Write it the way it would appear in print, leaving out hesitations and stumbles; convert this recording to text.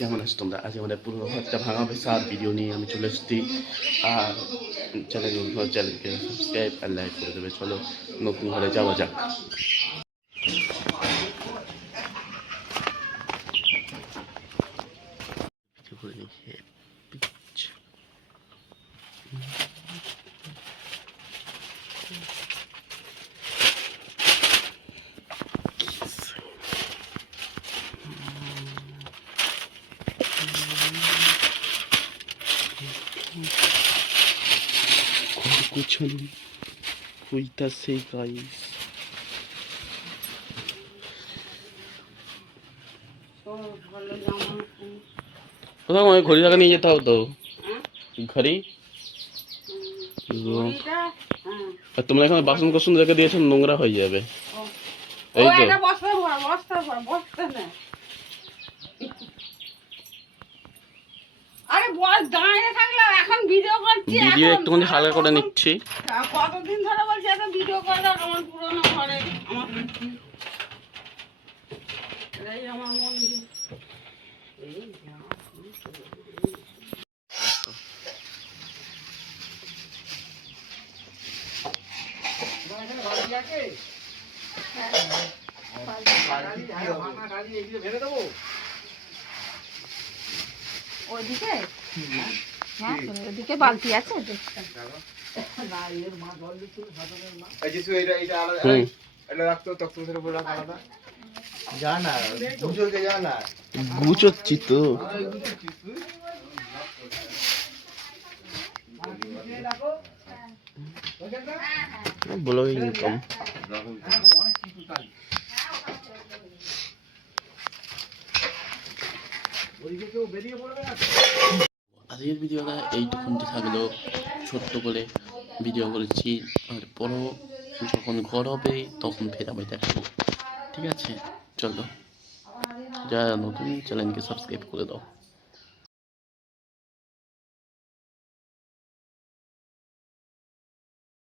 কেমন আছো তোমরা? আজ আমাদের পুরো ঘরটা ভাঙা হয়েছে আর ভিডিও নিয়ে আমি চলে এসেছি। আর চ্যানেলকে সাবস্ক্রাইব আর লাইক করে দেবে। চলো নতুন ঘরে যাওয়া যাক। গুছানো হইতাছে গাইস। কোথাও আমায় ঘড়ি লাগা নিয়ে যেতে হবে তো। ঘড়ি আর তোমরা এখানে বাসন কোসন রেখে দিয়েছো, নোংরা হয়ে যাবে। এই তো আরে বল দাঁড়িয়ে থাকলাম, এখন ভিডিও করছি। ভিডিও একটুখানি হালকা করে নিচ্ছি। কতদিন ধরে বলছি এত ভিডিও করে দাও আমার পুরনো ঘরে। এই আমার মন্দির। ওইদিকে হ্যাঁ, ওইদিকে বালতি আছে। গুছোচ্ছি তো। বলো ইনকাম আজকের ভিডিওটা এইটুকুনটি থাকলো। ছোট্ট করে ভিডিও করেছি, আর পরও যখন ঘর হবে তখন ফের আমি দেখাবো। ঠিক আছে, চলো যারা নতুন চ্যানেলকে সাবস্ক্রাইব করে দাও।